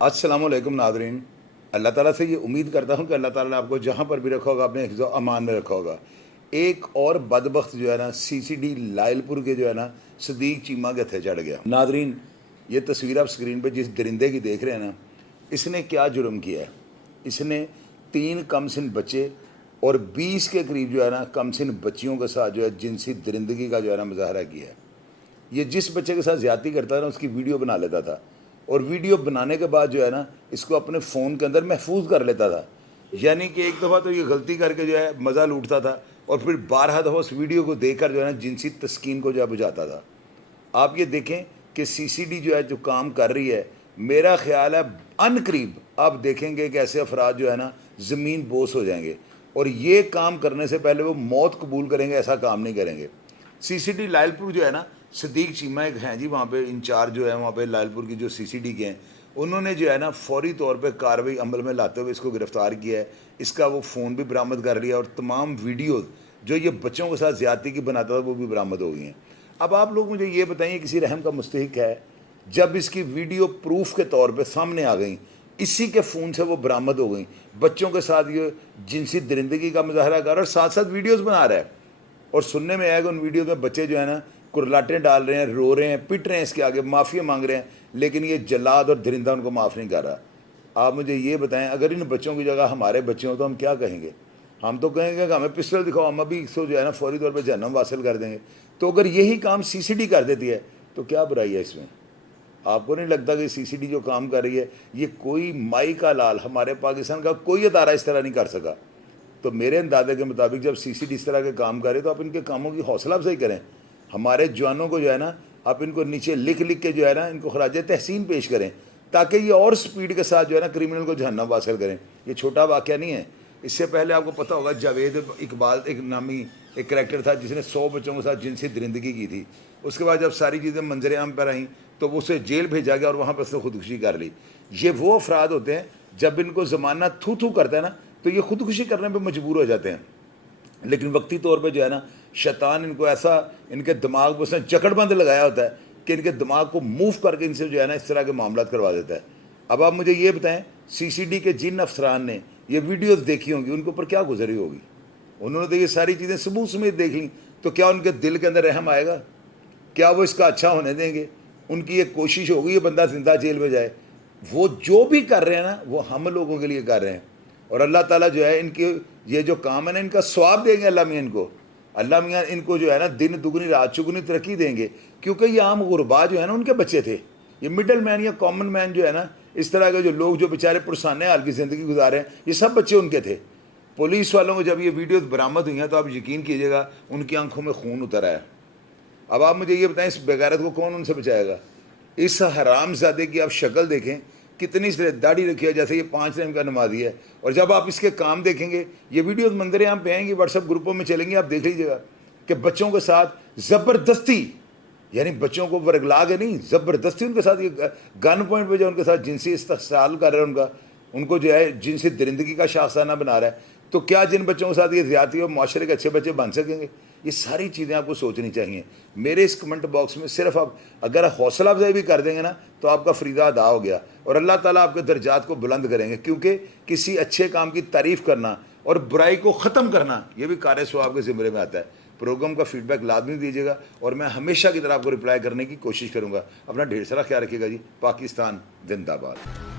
अस्सलाम वालेकुम नादरीन। अल्लाह ताला से ये उम्मीद करता हूँ कि अल्लाह ताला ने आपको जहाँ पर भी रखा होगा अपने हिफ्ज़ अमान में रखा होगा। एक और बदबख्त जो है ना सीसीडी लायलपुर के जो है ना सदीक चीमा के हथे चढ़ गया। नादरीन, ये तस्वीर आप स्क्रीन पे जिस दरिंदे की देख रहे हैं ना, इसने क्या जुर्म किया है। इसने 3 कमसिन बच्चे और 20 के करीब जो है ना कमसिन बच्चियों के साथ जो है जिनसी दरिंदगी का जो है ना मुजाहरा किया है। ये जिस बच्चे के साथ ज़्यादती करता था ना उसकी वीडियो बना लेता था और वीडियो बनाने के बाद जो है ना इसको अपने फ़ोन के अंदर महफूज कर लेता था। यानी कि एक दफ़ा तो ये गलती करके जो है मज़ा लूटता था और फिर 12 दफ़ा उस वीडियो को देखकर जो है ना जिनसी तस्कीन को जो है बुझाता था। आप ये देखें कि सीसीडी जो है जो काम कर रही है, मेरा ख्याल है अनकरीब आप देखेंगे कि ऐसे अफराद जो है ना ज़मीन बोस हो जाएंगे और ये काम करने से पहले वो मौत कबूल करेंगे, ऐसा काम नहीं करेंगे। सीसीडी लायलपुर जो है ना सदीक चीमा एक हैं जी, वहाँ पे इंचार्ज जो है वहाँ पे लायलपुर की जो सीसीडी के हैं, उन्होंने जो है ना फौरी तौर पे कार्रवाई अमल में लाते हुए इसको गिरफ़्तार किया है। इसका वो फ़ोन भी बरामद कर लिया और तमाम वीडियो जो ये बच्चों के साथ ज़्यादती की बनाता था वो भी बरामद हो गई हैं। अब आप लोग मुझे ये बताइए, किसी रहम का मुस्तहिक है जब इसकी वीडियो प्रूफ के तौर पे सामने आ गई, इसी के फ़ोन से वो बरामद हो गई, बच्चों के साथ ये जिनसी दरिंदगी का मुजाहरा कर रहा है और साथ साथ वीडियोज़ बना रहा है। और सुनने में आएगा उन वीडियो में बच्चे जो है ना कुरलाटें डाल रहे हैं, रो रहे हैं, पिट रहे हैं, इसके आगे माफ़ी मांग रहे हैं, लेकिन ये जल्लाद और दरिंदा उनको माफ़ नहीं कर रहा। आप मुझे ये बताएं, अगर इन बच्चों की जगह हमारे बच्चे हों तो हम क्या कहेंगे? हम तो कहेंगे कि हमें पिस्टल दिखाओ, हम अभी इसको जो है ना फौरी तौर पर जहन्नम वासिल कर देंगे। तो अगर यही काम सीसीडी कर देती है तो क्या बुराई है इसमें? आपको नहीं लगता कि सीसीडी जो काम कर रही है, ये कोई माई का लाल हमारे पाकिस्तान का कोई अदारा इस तरह नहीं कर सका? तो मेरे अंदाजे के मुताबिक जब सीसीडी इस तरह के काम करे तो आप इनके कामों की हौसला अफजाई करें। हमारे जवानों को जो है ना आप इनको नीचे लिख लिख के जो है ना इनको खराज तहसीन पेश करें ताकि ये और स्पीड के साथ जो है ना क्रिमिनल को जहन्नम वासिल करें। ये छोटा वाक़या नहीं है। इससे पहले आपको पता होगा जावेद इकबाल एक नामी एक करैक्टर था जिसने 100 बच्चों के साथ जिनसी दरिंदगी की थी। उसके बाद जब सारी चीज़ें मंजर आम पर आईं तो वो उसे जेल भेजा गया और वहाँ पर उसने खुदकुशी कर ली। ये वो अफराद होते हैं जब इनको ज़माना थू थू करता है ना तो ये खुदकुशी करने पर मजबूर हो जाते हैं। लेकिन वक्ती तौर पे जो है ना शैतान इनको ऐसा इनके दिमाग में उसने जकड़बंद लगाया होता है कि इनके दिमाग को मूव करके इनसे जो है ना इस तरह के मामला करवा देता है। अब आप मुझे ये बताएं, सीसीडी के जिन अफसरान ने ये वीडियोस देखी होंगी उनके ऊपर क्या गुजरी होगी? उन्होंने तो ये सारी चीज़ें सबूत समेत देख ली, तो क्या उनके दिल के अंदर रहम आएगा? क्या वो इसका अच्छा होने देंगे? उनकी ये कोशिश होगी ये बंदा जिंदा जेल में जाए। वो जो भी कर रहे हैं ना वो हम लोगों के लिए कर रहे हैं और अल्लाह ताला जो है इनके ये जो काम है ना इनका स्वाब देंगे अल्लाह मियाँ इनको। अल्लाह मियाँ इनको जो है ना दिन दुगनी रात चुगनी तरक्की देंगे, क्योंकि ये आम गुरबा जो है ना उनके बच्चे थे। ये मिडल मैन या कॉमन मैन जो है ना इस तरह के जो लोग जो बेचारे पुरसाने हाल की ज़िंदगी गुजारे हैं, ये सब बच्चे उनके थे। पुलिस वालों को जब ये वीडियो बरामद हुई हैं तो आप यकीन कीजिएगा उनकी आंखों में खून उतर आया। अब आप मुझे ये बताएं, इस बेगैरत को कौन उनसे बचाएगा? इस हरामजादे की आप शक्ल देखें, कितनी दाढ़ी रखी है जैसे ये 5 टाइम का नमाजी है। और जब आप इसके काम देखेंगे, ये वीडियोस मंजर आम पे आएंगी, व्हाट्सएप ग्रुपों में चलेंगी, आप देख लीजिएगा कि बच्चों के साथ ज़बरदस्ती, यानी बच्चों को वर्गला के नहीं, ज़बरदस्ती उनके साथ ये गन पॉइंट पे जो उनके साथ जिनसी इस्तेसाल कर रहे हैं, उनको जो है जिनसी दरिंदगी का शाखसाना बना रहा है। तो क्या जिन बच्चों के साथ ये ज़्यादती और माशरे के अच्छे बच्चे बन सकेंगे? ये सारी चीज़ें आपको सोचनी चाहिए। मेरे इस कमेंट बॉक्स में सिर्फ आप अगर हौसला अफजाई भी कर देंगे ना तो आपका फ़रीदा अदा हो गया और अल्लाह ताला आपके दर्जात को बुलंद करेंगे, क्योंकि किसी अच्छे काम की तारीफ़ करना और बुराई को ख़त्म करना ये भी कार सवाब के ज़िम्मे में आता है। प्रोग्राम का फीडबैक लाजमी दीजिएगा और मैं हमेशा की तरह आपको रिप्लाई करने की कोशिश करूँगा। अपना ढेर सारा ख्याल रखिएगा जी। पाकिस्तान जिंदाबाद।